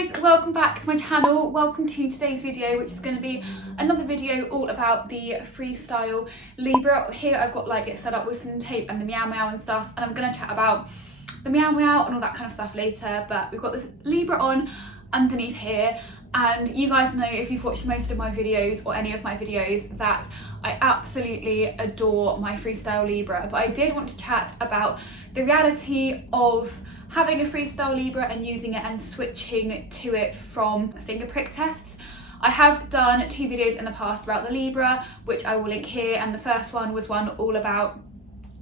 guys, welcome back to my channel. Welcome to today's video, which is going to be another video all about the Freestyle Libre. Here I've got like it set up with some tape and the meow meow and stuff, and I'm going to chat about the meow meow and all that kind of stuff later, but we've got this Libre on underneath here. And you guys know, if you've watched most of my videos or any of my videos, that I absolutely adore my Freestyle Libre, but I did want to chat about the reality of having a Freestyle Libre and using it and switching to it from finger prick tests. I have done 2 videos in the past about the Libre, which I will link here, and the first one was one all about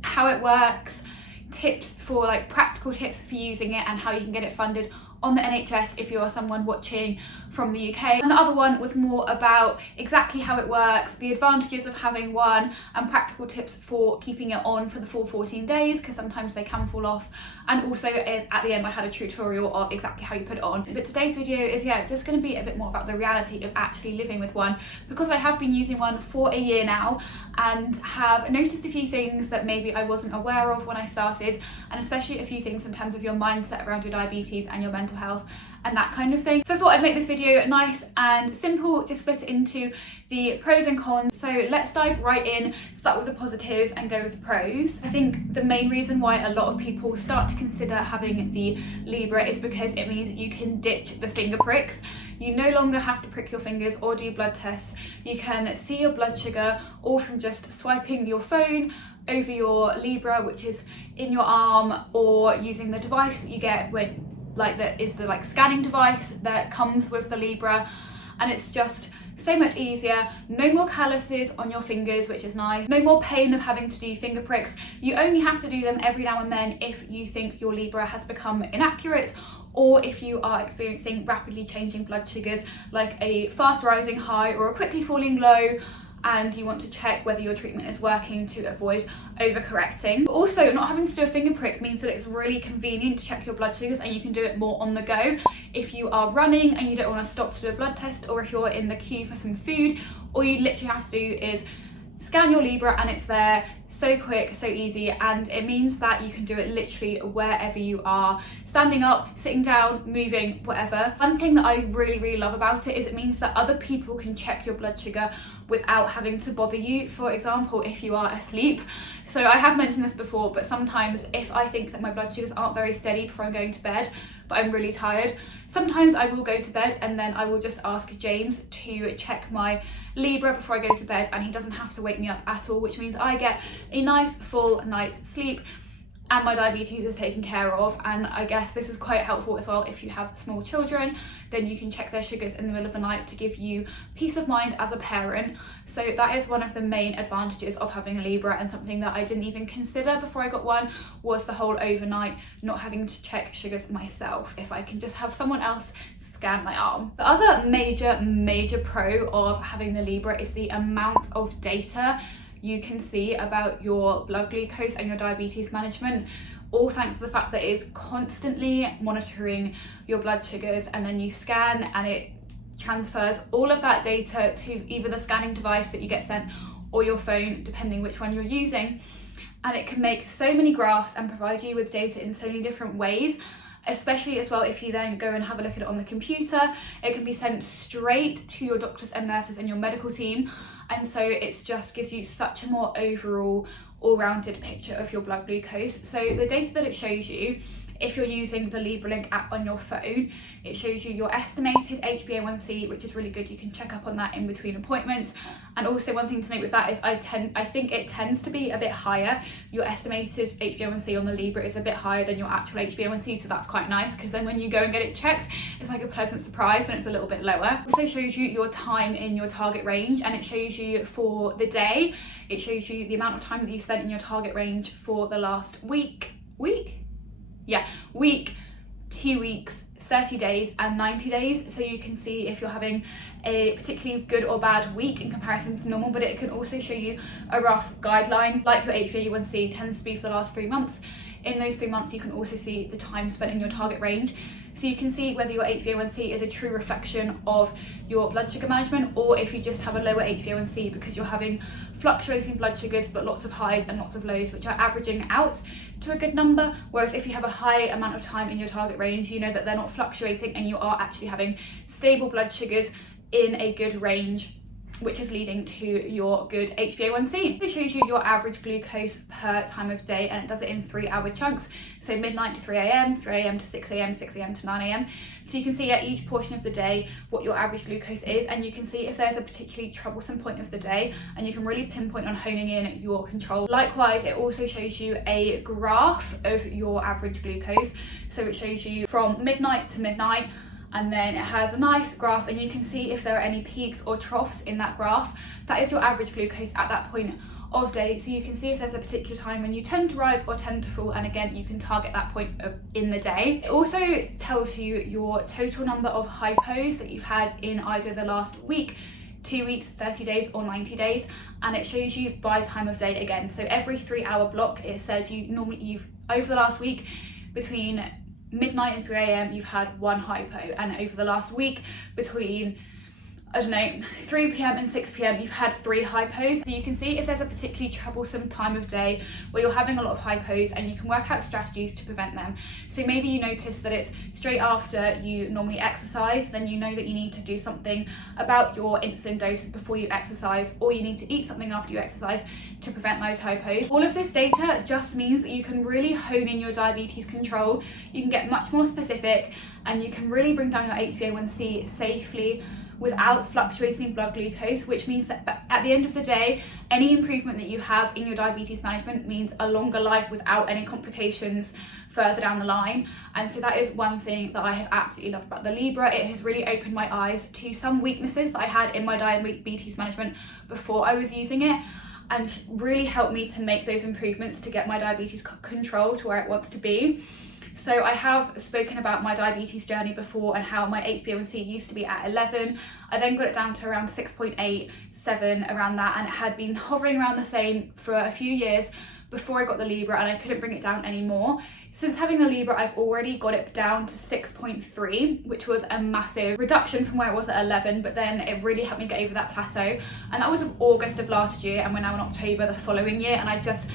how it works, tips for like practical tips for using it and how you can get it funded on the NHS if you are someone watching from the UK. And the other one was more about exactly how it works, the advantages of having one, and practical tips for keeping it on for the full 14 days, because sometimes they can fall off. And also at the end I had a tutorial of exactly how you put it on. But today's video is, it's just going to be a bit more about the reality of actually living with one, because I have been using one for a year now and have noticed a few things that maybe I wasn't aware of when I started, and especially a few things in terms of your mindset around your diabetes and your mental health and that kind of thing. So I thought I'd make this video nice and simple, just split it into the pros and cons. So let's dive right in, start with the positives and go with the pros. I think the main reason why a lot of people start to consider having the Libre is because it means that you can ditch the finger pricks. You no longer have to prick your fingers or do blood tests. You can see your blood sugar all from just swiping your phone over your Libre, which is in your arm, or using the device that you get when that is the scanning device that comes with the Libre, and it's just so much easier. No more calluses on your fingers, which is nice. No more pain of having to do finger pricks. You only have to do them every now and then if you think your Libre has become inaccurate, or if you are experiencing rapidly changing blood sugars, like a fast rising high or a quickly falling low, and you want to check whether your treatment is working to avoid overcorrecting. But also, not having to do a finger prick means that it's really convenient to check your blood sugars, and you can do it more on the go. If you are running and you don't want to stop to do a blood test, or if you're in the queue for some food, all you literally have to do is scan your Libre and it's there. So quick, so easy, and it means that you can do it literally wherever you are, standing up, sitting down, moving, whatever. One thing that I really love about it is it means that other people can check your blood sugar without having to bother you. For example, if you are asleep. So I have mentioned this before, but sometimes if I think that my blood sugars aren't very steady before I'm going to bed, but I'm really tired, sometimes I will go to bed and then I will just ask James to check my Libre before I go to bed, and he doesn't have to wake me up at all, which means I get a nice full night's sleep and my diabetes is taken care of. And I guess this is quite helpful as well if you have small children, then you can check their sugars in the middle of the night to give you peace of mind as a parent. So that is one of the main advantages of having a Libre, and something that I didn't even consider before I got one was the whole overnight not having to check sugars myself, if I can just have someone else scan my arm. The other major pro of having the Libre is the amount of data you can see about your blood glucose and your diabetes management, all thanks to the fact that it is constantly monitoring your blood sugars, and then you scan and it transfers all of that data to either the scanning device that you get sent or your phone, depending which one you're using. And it can make so many graphs and provide you with data in so many different ways, especially as well if you then go and have a look at it on the computer. It can be sent straight to your doctors and nurses and your medical team, and so it just gives you such a more overall all-rounded picture of your blood glucose. So the data that it shows you, if you're using the LibreLink app on your phone, it shows you your estimated HbA1c, which is really good. You can check up on that in between appointments. And also one thing to note with that is I think it tends to be a bit higher. Your estimated HbA1c on the Libre is a bit higher than your actual HbA1c, so that's quite nice, because then when you go and get it checked, it's like a pleasant surprise when it's a little bit lower. It also shows you your time in your target range, and it shows you for the day. It shows you the amount of time that you spent in your target range for the last week, 2 weeks, 30 days and 90 days. So you can see if you're having a particularly good or bad week in comparison to normal, but it can also show you a rough guideline, like your HbA1c tends to be for the last 3 months. In those 3 months you can also see the time spent in your target range. So you can see whether your HbA1c is a true reflection of your blood sugar management, or if you just have a lower HbA1c because you're having fluctuating blood sugars but lots of highs and lots of lows, which are averaging out to a good number. Whereas if you have a high amount of time in your target range, you know that they're not fluctuating and you are actually having stable blood sugars in a good range, which is leading to your good HbA1c. It shows you your average glucose per time of day, and it does it in 3-hour chunks. So midnight to 3 a.m, 3 a.m to 6 a.m, 6 a.m to 9 a.m. So you can see at each portion of the day what your average glucose is, and you can see if there's a particularly troublesome point of the day, and you can really pinpoint on honing in your control. Likewise, it also shows you a graph of your average glucose. So it shows you from midnight to midnight, and then it has a nice graph, and you can see if there are any peaks or troughs in that graph. That is your average glucose at that point of day. So you can see if there's a particular time when you tend to rise or tend to fall, and again you can target that point in the day. It also tells you your total number of hypos that you've had in either the last week, 2 weeks, 30 days or 90 days, and it shows you by time of day again. So every 3-hour block, it says you've over the last week between midnight and 3 a.m. you've had 1 hypo, and over the last week between 3 p.m. and 6 p.m. you've had 3 hypos. So you can see if there's a particularly troublesome time of day where you're having a lot of hypos, and you can work out strategies to prevent them. So maybe you notice that it's straight after you normally exercise, then you know that you need to do something about your insulin dose before you exercise, or you need to eat something after you exercise to prevent those hypos. All of this data just means that you can really hone in your diabetes control, you can get much more specific, and you can really bring down your HbA1c safely without fluctuating blood glucose, which means that at the end of the day, any improvement that you have in your diabetes management means a longer life without any complications further down the line. And so that is one thing that I have absolutely loved about the Libre. It has really opened my eyes to some weaknesses that I had in my diabetes management before I was using it, and really helped me to make those improvements to get my diabetes control to where it wants to be. So I have spoken about my diabetes journey before and how my HbA1c used to be at 11. I then got it down to around 6.8, 7, around that, and it had been hovering around the same for a few years before I got the Libre, and I couldn't bring it down anymore. Since having the Libre, I've already got it down to 6.3, which was a massive reduction from where it was at 11, but then it really helped me get over that plateau. And that was in August of last year, and we're now in October the following year, and I just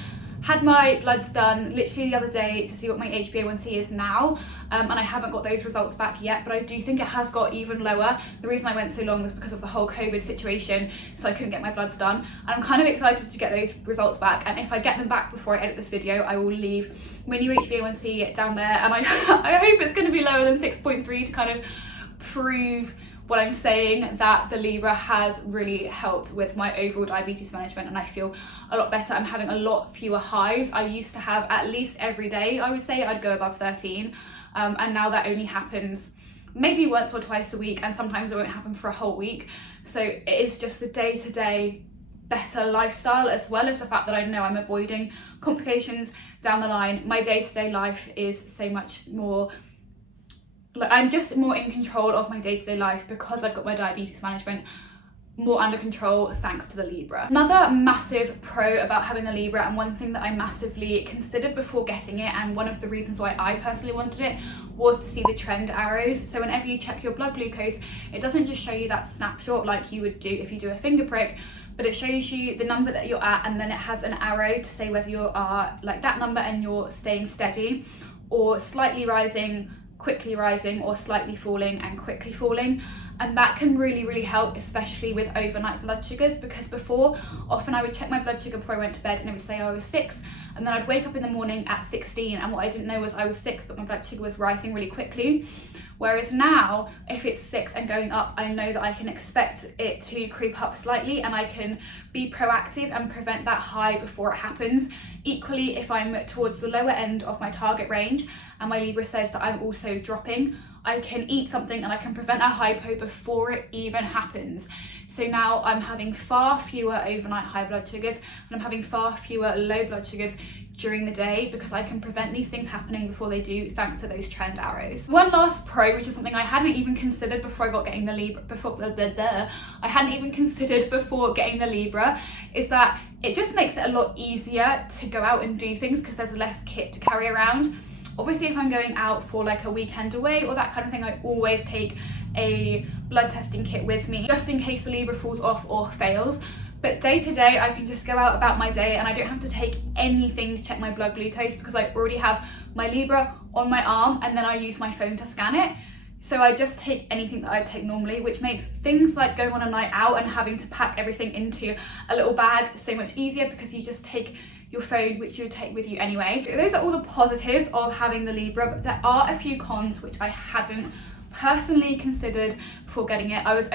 had my bloods done literally the other day to see what my HbA1c is now, and I haven't got those results back yet, but I do think it has got even lower. The reason I went so long was because of the whole COVID situation, so I couldn't get my bloods done, and I'm kind of excited to get those results back. And if I get them back before I edit this video, I will leave my new HbA1c down there, and I hope it's going to be lower than 6.3 to kind of prove what I'm saying, that the Libre has really helped with my overall diabetes management, and I feel a lot better. I'm having a lot fewer highs. I used to have at least every day, I would say, I'd go above 13, and now that only happens maybe once or twice a week, and sometimes it won't happen for a whole week. So it is just the day-to-day better lifestyle, as well as the fact that I know I'm avoiding complications down the line. My day-to-day life is so much more, I'm just more in control of my day-to-day life because I've got my diabetes management more under control thanks to the Libre. Another massive pro about having the Libre, and one thing that I massively considered before getting it, and one of the reasons why I personally wanted it, was to see the trend arrows. So whenever you check your blood glucose, it doesn't just show you that snapshot like you would do if you do a finger prick, but it shows you the number that you're at, and then it has an arrow to say whether you are like that number and you're staying steady, or slightly rising, quickly rising, or slightly falling and quickly falling. And that can really help, especially with overnight blood sugars, because before, often I would check my blood sugar before I went to bed and it would say I was 6, and then I'd wake up in the morning at 16, and what I didn't know was I was 6, but my blood sugar was rising really quickly. Whereas now, if it's 6 and going up, I know that I can expect it to creep up slightly, and I can be proactive and prevent that high before it happens. Equally, if I'm towards the lower end of my target range and my Libre says that I'm also dropping, I can eat something and I can prevent a hypo before it even happens. So now I'm having far fewer overnight high blood sugars, and I'm having far fewer low blood sugars during the day, because I can prevent these things happening before they do, thanks to those trend arrows. One last pro, which is something I hadn't even considered before I got getting the Libre, I hadn't even considered before getting the Libre, is that it just makes it a lot easier to go out and do things because there's less kit to carry around. Obviously, if I'm going out for like a weekend away or that kind of thing, I always take a blood testing kit with me just in case the Libre falls off or fails. But day to day, I can just go out about my day and I don't have to take anything to check my blood glucose because I already have my Libre on my arm and then I use my phone to scan it. So I just take anything that I'd take normally, which makes things like going on a night out and having to pack everything into a little bag so much easier because you just take your phone, which you would take with you anyway. Those are all the positives of having the Libre, but there are a few cons which I hadn't personally considered before getting it. I was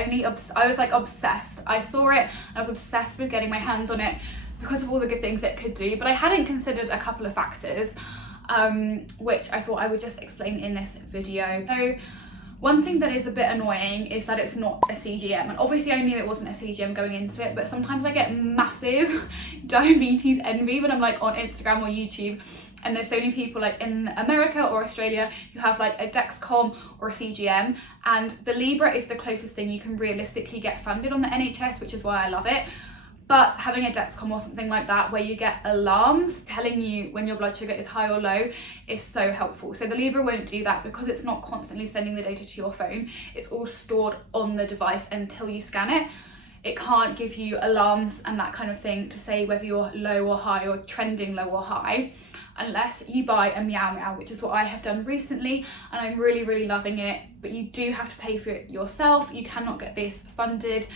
like obsessed. I saw it, I was obsessed with getting my hands on it because of all the good things it could do, but I hadn't considered a couple of factors, which I thought I would just explain in this video. So one thing that is a bit annoying is that it's not a CGM, and obviously I knew it wasn't a CGM going into it, but sometimes I get massive diabetes envy when I'm like on Instagram or YouTube and there's so many people like in America or Australia who have like a Dexcom or a CGM, and the Libre is the closest thing you can realistically get funded on the NHS, which is why I love it. But having a Dexcom or something like that where you get alarms telling you when your blood sugar is high or low is so helpful. So the Libre won't do that because it's not constantly sending the data to your phone. It's all stored on the device until you scan it. It can't give you alarms and that kind of thing to say whether you're low or high or trending low or high, unless you buy a Meow Meow, which is what I have done recently, and I'm really loving it. But you do have to pay for it yourself. You cannot get this funded.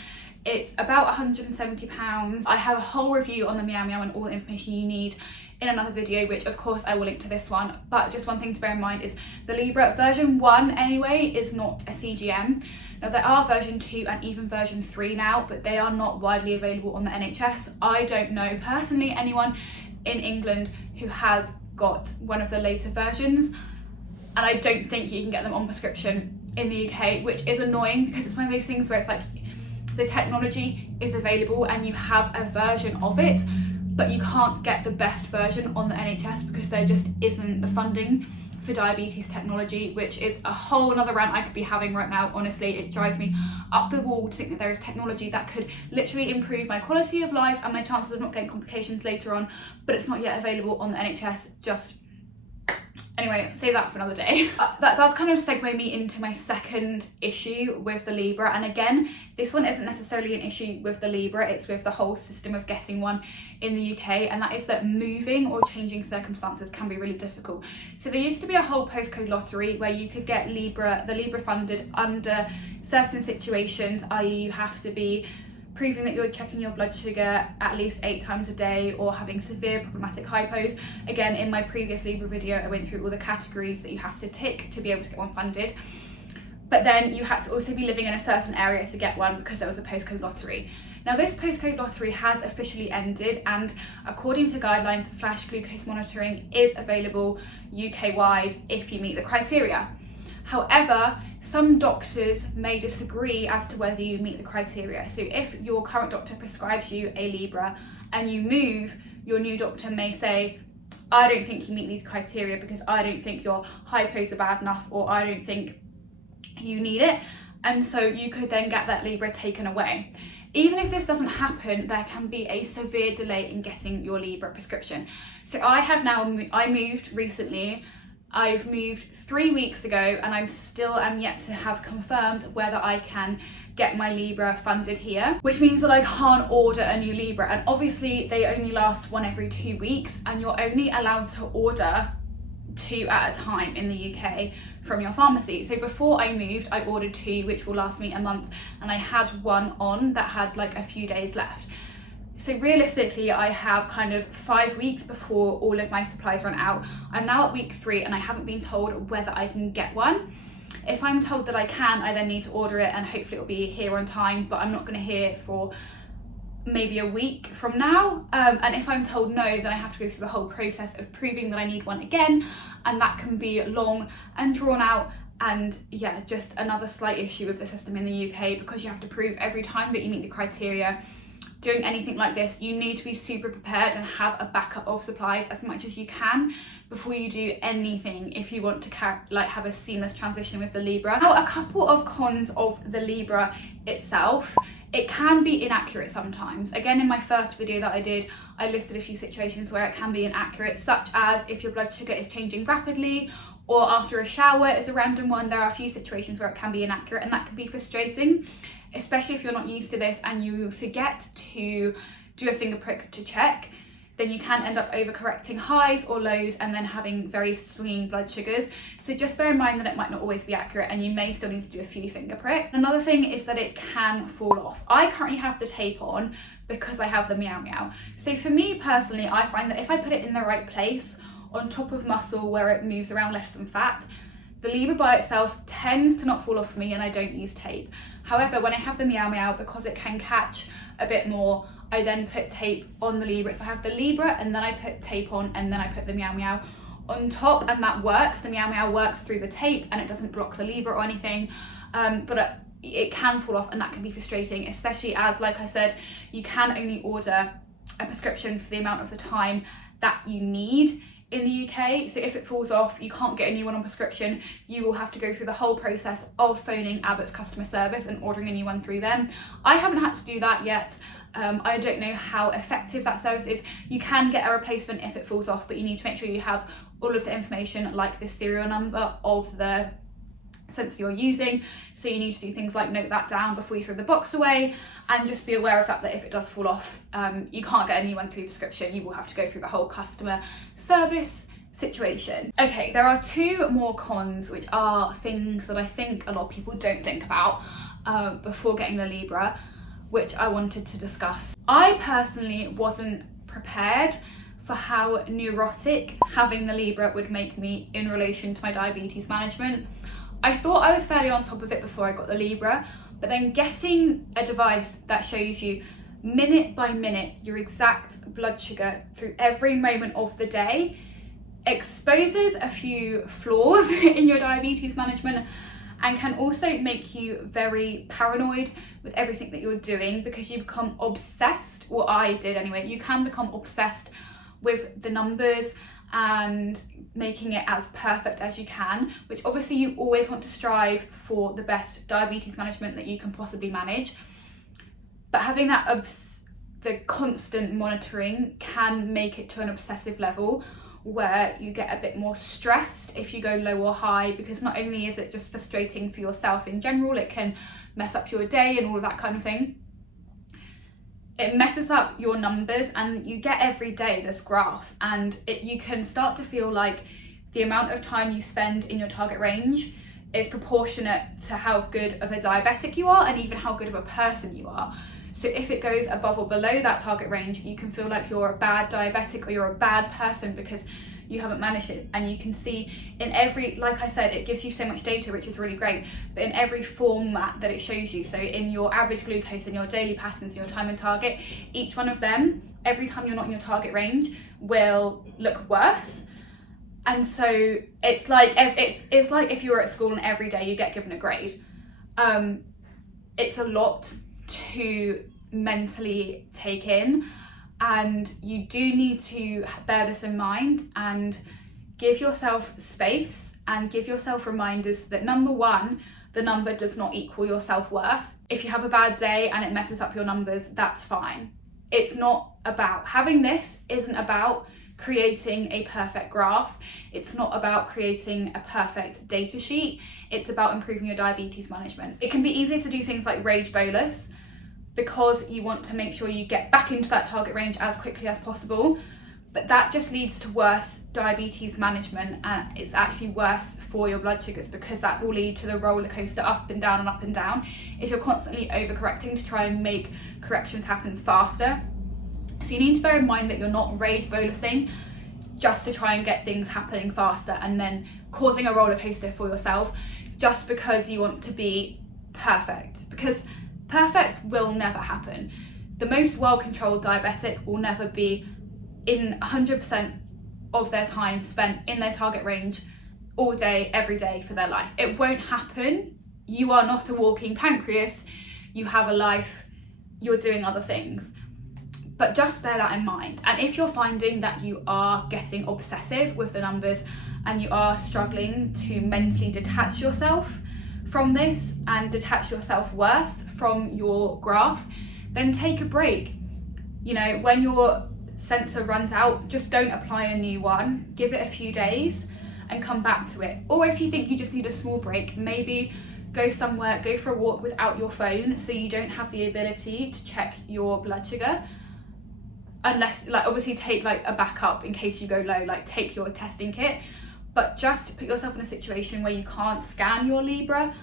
It's about £170. I have a whole review on the Meow Meow and all the information you need in another video, which of course I will link to this one. But just one thing to bear in mind is the Libre version 1 anyway is not a CGM. Now there are version 2 and even version 3 now, but they are not widely available on the NHS. I don't know personally anyone in England who has got one of the later versions, and I don't think you can get them on prescription in the UK, which is annoying because it's one of those things where it's like the technology is available and you have a version of it, but you can't get the best version on the NHS because there just isn't the funding for diabetes technology, which is a whole another rant I could be having right now. Honestly, it drives me up the wall to think that there is technology that could literally improve my quality of life and my chances of not getting complications later on, but it's not yet available on the NHS. Anyway, save that for another day. But that does kind of segue me into my second issue with the Libre. And again, this one isn't necessarily an issue with the Libre, it's with the whole system of getting one in the UK. And that is that moving or changing circumstances can be really difficult. So there used to be a whole postcode lottery where you could get the Libre funded under certain situations, i.e. you have to be proving that you're checking your blood sugar at least 8 times a day or having severe problematic hypos. Again, in my previous Libre video, I went through all the categories that you have to tick to be able to get one funded. But then you had to also be living in a certain area to get one because there was a postcode lottery. Now this postcode lottery has officially ended, and according to guidelines, flash glucose monitoring is available UK-wide if you meet the criteria. However, some doctors may disagree as to whether you meet the criteria. So if your current doctor prescribes you a Libre and you move, your new doctor may say, I don't think you meet these criteria because I don't think your hypos are bad enough, or I don't think you need it. And so you could then get that Libre taken away. Even if this doesn't happen, there can be a severe delay in getting your Libre prescription. So I moved recently. I've moved 3 weeks ago and I'm still yet to have confirmed whether I can get my Libre funded here, which means that I can't order a new Libre. And obviously they only last one every 2 weeks and you're only allowed to order 2 at a time in the UK from your pharmacy. So before I moved, I ordered 2, which will last me a month, and I had one on that had like a few days left. So realistically, I have kind of 5 weeks before all of my supplies run out. I'm now at week 3 and I haven't been told whether I can get one. If I'm told that I can, I then need to order it and hopefully it'll be here on time, but I'm not going to hear for maybe a week from now. And if I'm told no, then I have to go through the whole process of proving that I need one again, and that can be long and drawn out. And yeah, just another slight issue with the system in the UK, because you have to prove every time that you meet the criteria. Doing anything like this, you need to be super prepared and have a backup of supplies as much as you can before you do anything if you want to have a seamless transition with the Libre. Now, a couple of cons of the Libre itself It can be inaccurate sometimes. Again, in my first video that I did, I listed a few situations where it can be inaccurate, such as if your blood sugar is changing rapidly, or after a shower is a random one. There are a few situations where it can be inaccurate, and that can be frustrating, especially if you're not used to this and you forget to do a finger prick to check. Then you can end up overcorrecting highs or lows and then having very swinging blood sugars. So just bear in mind that it might not always be accurate, and you may still need to do a few finger prick. Another thing is that it can fall off. I currently have the tape on because I have the meow meow. So for me personally, I find that if I put it in the right place, on top of muscle where it moves around less than fat, the Libre by itself tends to not fall off for me, and I don't use tape. However, when I have the meow meow, because it can catch a bit more, I then put tape on the Libre. So I have the Libre and then I put tape on, and then I put the meow meow on top, and that works. The meow meow works through the tape and it doesn't block the Libre or anything, but it can fall off, and that can be frustrating, especially as, like I said, you can only order a prescription for the amount of the time that you need in the UK. So if it falls off, you can't get a new one on prescription. You will have to go through the whole process of phoning Abbott's customer service and ordering a new one through them. I haven't had to do that yet. I don't know how effective that service is. You can get a replacement if it falls off, but you need to make sure you have all of the information, like the serial number of the sensor you're using. So you need to do things like note that down before you throw the box away, and just be aware of that if it does fall off, you can't get a new one through prescription. You will have to go through the whole customer service situation. Okay, there are two more cons, which are things that I think a lot of people don't think about before getting the Libre, which I wanted to discuss. I personally wasn't prepared for how neurotic having the Libre would make me in relation to my diabetes management. I thought I was fairly on top of it before I got the Libre, but then getting a device that shows you minute by minute your exact blood sugar through every moment of the day exposes a few flaws in your diabetes management, and can also make you very paranoid with everything that you're doing, because you become obsessed, or I did anyway. You can become obsessed with the numbers and making it as perfect as you can, which obviously you always want to strive for the best diabetes management that you can possibly manage. But having that the constant monitoring can make it to an obsessive level where you get a bit more stressed if you go low or high, because not only is it just frustrating for yourself in general, it can mess up your day and all of that kind of thing. It messes up your numbers, and you get every day this graph, and you can start to feel like the amount of time you spend in your target range is proportionate to how good of a diabetic you are, and even how good of a person you are. So if it goes above or below that target range, you can feel like you're a bad diabetic or you're a bad person because you haven't managed it. And you can see in every, like I said, it gives you so much data, which is really great, but in every format that it shows you, so in your average glucose, in your daily patterns, your time and target, each one of them, every time you're not in your target range, will look worse. And so it's like if you were at school and every day you get given a grade. It's a lot to mentally take in, and you do need to bear this in mind and give yourself space and give yourself reminders that, number one, the number does not equal your self-worth. If you have a bad day and it messes up your numbers, that's fine. It's not about having this, isn't about creating a perfect graph. It's not about creating a perfect data sheet. It's about improving your diabetes management. It can be easier to do things like rage bolus, because you want to make sure you get back into that target range as quickly as possible, but that just leads to worse diabetes management, and it's actually worse for your blood sugars, because that will lead to the roller coaster up and down and up and down if you're constantly overcorrecting to try and make corrections happen faster. So you need to bear in mind that you're not rage bolusing just to try and get things happening faster and then causing a roller coaster for yourself just because you want to be perfect, because perfect will never happen. The most well-controlled diabetic will never be in 100% of their time spent in their target range all day, every day for their life. It won't happen. You are not a walking pancreas. You have a life. You're doing other things. But just bear that in mind. And if you're finding that you are getting obsessive with the numbers and you are struggling to mentally detach yourself from this and detach your self-worth from your graph, then take a break. You know, when your sensor runs out, just don't apply a new one. Give it a few days and come back to it. Or if you think you just need a small break, maybe go somewhere, go for a walk without your phone, so you don't have the ability to check your blood sugar. Unless, like, obviously take like a backup in case you go low, like take your testing kit, but just put yourself in a situation where you can't scan your Libre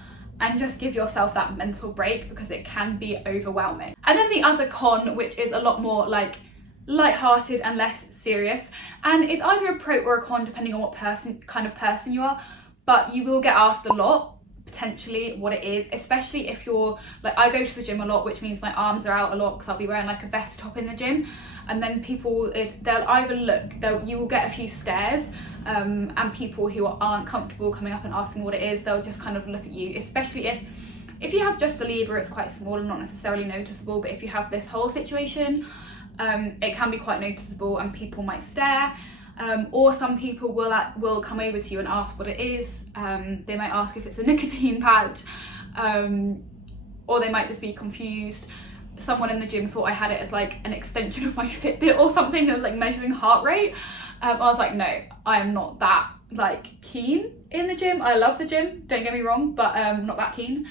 and just give yourself that mental break, because it can be overwhelming. And then the other con, which is a lot more like light-hearted and less serious, and it's either a pro or a con depending on what kind of person you are, but you will get asked a lot potentially what it is, especially if you're like, I go to the gym a lot, which means my arms are out a lot because I'll be wearing like a vest top in the gym, and then people, if they'll either you will get a few stares, and people who aren't comfortable coming up and asking what it is, they'll just kind of look at you, especially if you have just the Libre, it's quite small and not necessarily noticeable, but if you have this whole situation, it can be quite noticeable and people might stare. Or some people will come over to you and ask what it is. They might ask if it's a nicotine patch, or they might just be confused. Someone in the gym thought I had it as like an extension of my Fitbit or something that was like measuring heart rate. I was like, no, I am not that like keen in the gym. I love the gym, don't get me wrong, but not that keen.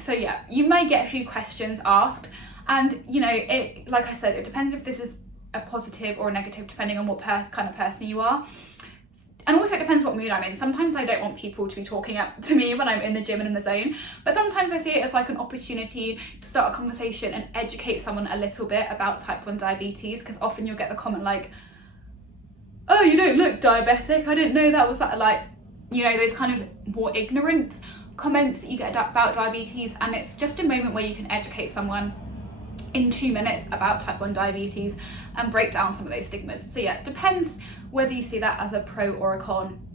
So yeah, you may get a few questions asked, and you know, it, like I said, it depends if this is a positive or a negative depending on what kind of person you are, and also it depends what mood I'm in. Sometimes I don't want people to be talking up to me when I'm in the gym and in the zone, but sometimes I see it as like an opportunity to start a conversation and educate someone a little bit about type 1 diabetes, because often you'll get the comment like, oh, you don't look diabetic, I didn't know that was that, like, you know, those kind of more ignorant comments that you get about diabetes, and it's just a moment where you can educate someone in 2 minutes about type 1 diabetes and break down some of those stigmas. So yeah, it depends whether you see that as a pro or a con,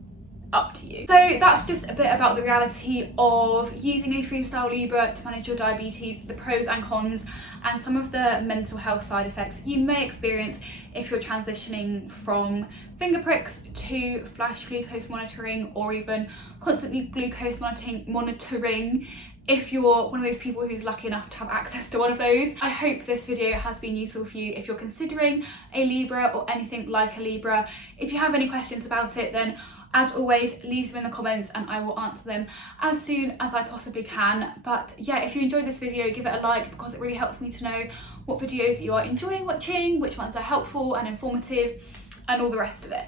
up to you. So that's just a bit about the reality of using a Freestyle Libre to manage your diabetes, the pros and cons, and some of the mental health side effects you may experience if you're transitioning from finger pricks to flash glucose monitoring, or even constantly glucose monitoring if you're one of those people who's lucky enough to have access to one of those. I hope this video has been useful for you if you're considering a Libre or anything like a Libre. If you have any questions about it, then as always, leave them in the comments and I will answer them as soon as I possibly can. But yeah, if you enjoyed this video, give it a like, because it really helps me to know what videos you are enjoying watching, which ones are helpful and informative, and all the rest of it.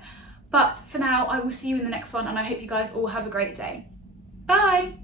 But for now, I will see you in the next one, and I hope you guys all have a great day. Bye!